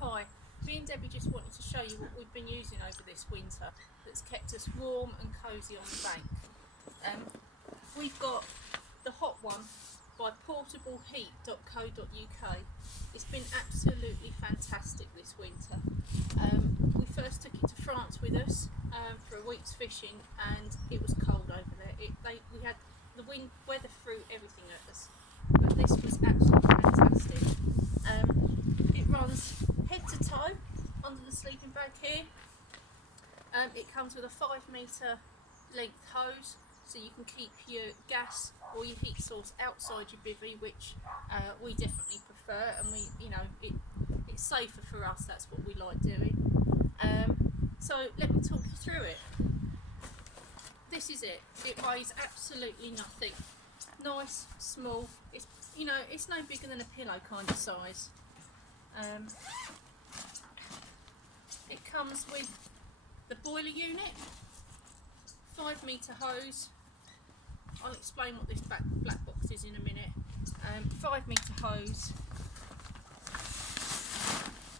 Hi, me and Debbie just wanted to show you what we've been using over this winter that's kept us warm and cosy on the bank. We've got the Hot One by portableheat.co.uk. It's been absolutely fantastic this winter. We first took it to France with us for a week's fishing, and it was cold over there. We had the wind, weather threw everything at us, but this was absolutely fantastic. It runs head to toe under the sleeping bag here. It comes with a 5 metre length hose, so you can keep your gas or your heat source outside your bivvy, which we definitely prefer, and it's safer for us. That's what we like doing. So let me talk you through it. This is it. It weighs absolutely nothing. Nice, small. It's no bigger than a pillow kind of size. It comes with the boiler unit, 5 metre hose. I'll explain what this black box is in a minute. 5 metre hose,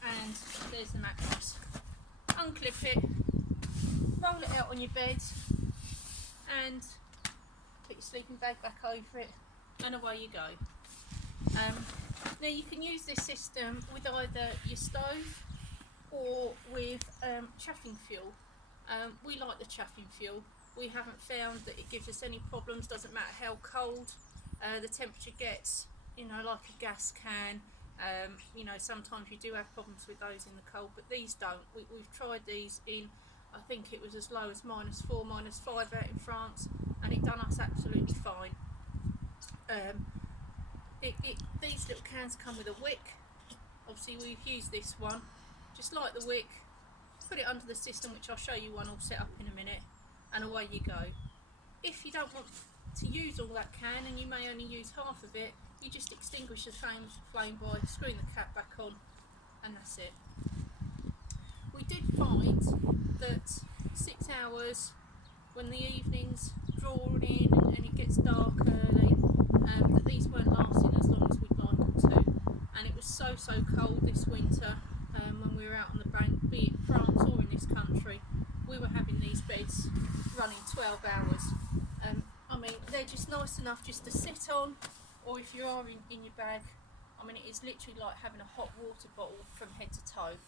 and there's the mattress. Unclip it, roll it out on your bed, and put your sleeping bag back over it, and away you go. Now you can use this system with either your stove or with chaffing fuel. We like the chaffing fuel. We haven't found that it gives us any problems, doesn't matter how cold the temperature gets, like a gas can. Sometimes you do have problems with those in the cold, but these don't. We've tried these in, I think it was as low as -4, -5 out in France, and it done us absolutely fine. These little cans come with a wick. Obviously we've used this one. Just light the wick, put it under the system, which I'll show you one all set up in a minute, and away you go. If you don't want to use all that can, and you may only use half of it, you just extinguish the flame by screwing the cap back on, and that's it. We did find that 6 hours, when the evenings draw in and it gets dark early, that these weren't lasting as long as we'd like them to. And it was so cold this winter when we were out on the bank, be it France or in this country. We were having these beds running 12 hours. They're just nice enough just to sit on, or if you are in your bag, it is literally like having a hot water bottle from head to toe.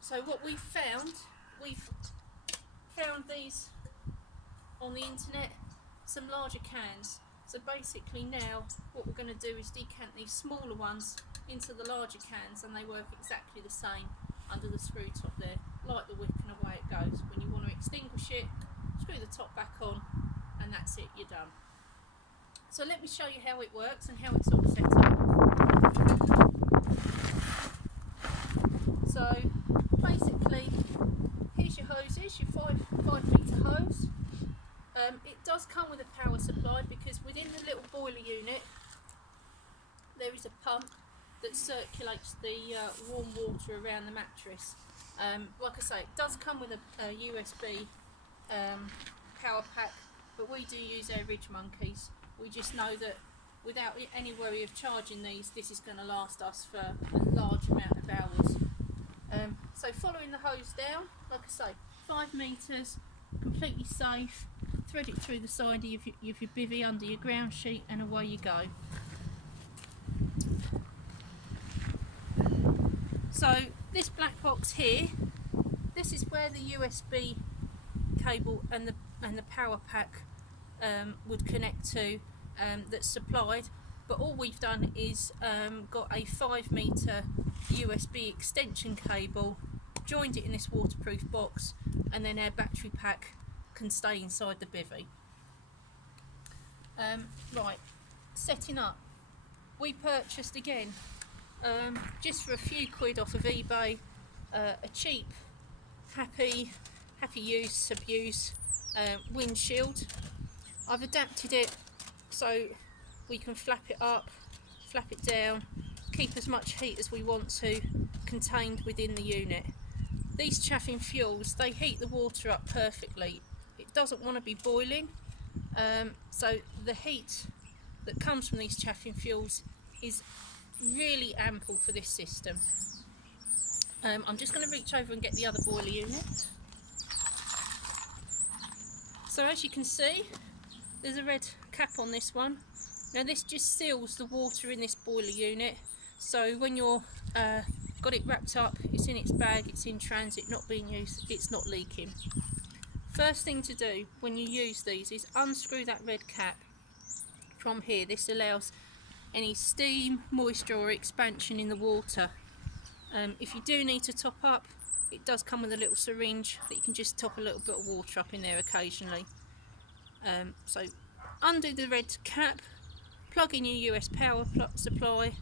So what we've found these on the internet, some larger cans. So basically now what we're going to do is decant these smaller ones into the larger cans, and they work exactly the same under the screw top there. Light the wick and away it goes. When you want to extinguish it, screw the top back on, and that's it, you're done. So let me show you how it works and how it's all set up. So basically, here's your hoses, your 5 metre hose. It does come with a power supply, because within the little boiler unit there is a pump that circulates the warm water around the mattress. Like I say, it does come with a USB power pack, but we do use our Ridge Monkeys. We just know that without any worry of charging these, this is going to last us for a large amount of hours. So following the hose down, like I say, 5 metres, completely safe. Thread it through the side of your bivvy under your ground sheet, and away you go. So this black box here, this is where the USB cable and the power pack would connect to, that's supplied. But all we've done is got a 5 metre USB extension cable, joined it in this waterproof box, and then our battery pack can stay inside the bivvy. Right, setting up. We purchased again, just for a few quid off of eBay, a cheap, happy use, abuse windshield. I've adapted it so we can flap it up, flap it down, keep as much heat as we want to contained within the unit. These chaffing fuels, they heat the water up perfectly. It doesn't want to be boiling, so the heat that comes from these chaffing fuels is really ample for this system. I'm just going to reach over and get the other boiler unit. So as you can see, there's a red cap on this one. Now this just seals the water in this boiler unit, so when you're got it wrapped up, it's in its bag, it's in transit, not being used, it's not leaking. First thing to do when you use these is unscrew that red cap from here. This allows any steam, moisture or expansion in the water. If you do need to top up, it does come with a little syringe that you can just top a little bit of water up in there occasionally. So undo the red cap, plug in your US power supply.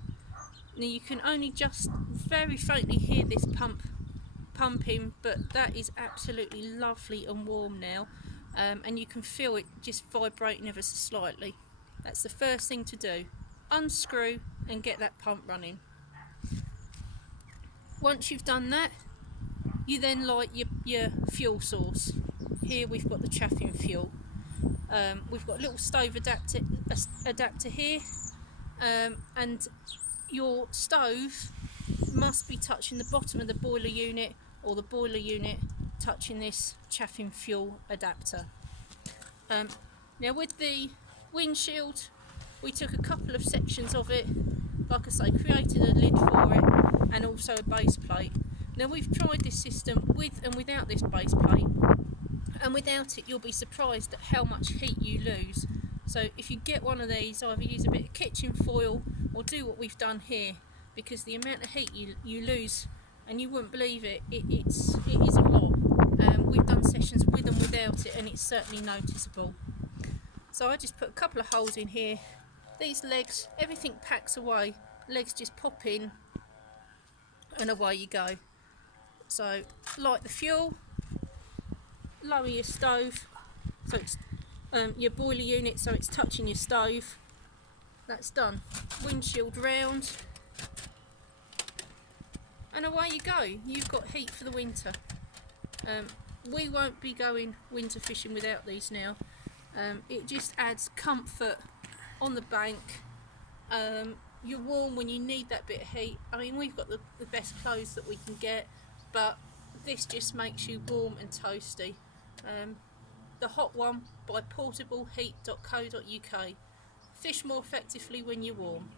Now you can only just very faintly hear this pumping, but that is absolutely lovely and warm now, and you can feel it just vibrating ever so slightly. That's the first thing to do. Unscrew and get that pump running. Once you've done that, you then light your fuel source. Here we've got the chaffing fuel. We've got a little stove adapter here, and your stove must be touching the bottom of the boiler unit, or the boiler unit touching this chaffing fuel adapter. Now with the windshield, we took a couple of sections of it, like I say, created a lid for it and also a base plate. Now we've tried this system with and without this base plate, and without it you'll be surprised at how much heat you lose. So if you get one of these, either use a bit of kitchen foil or do what we've done here, because the amount of heat you lose, and you wouldn't believe it, it is a lot. We've done sessions with and without it, and it's certainly noticeable. So I just put a couple of holes in here. These legs, everything packs away, legs just pop in and away you go. So light the fuel, lower your stove, so it's your boiler unit, so it's touching your stove. That's done. Windshield round, and away you go. You've got heat for the winter. We won't be going winter fishing without these now. It just adds comfort on the bank. You're warm when you need that bit of heat. I mean, we've got the best clothes that we can get, but this just makes you warm and toasty. The Hot One by portableheat.co.uk. Fish more effectively when you're warm.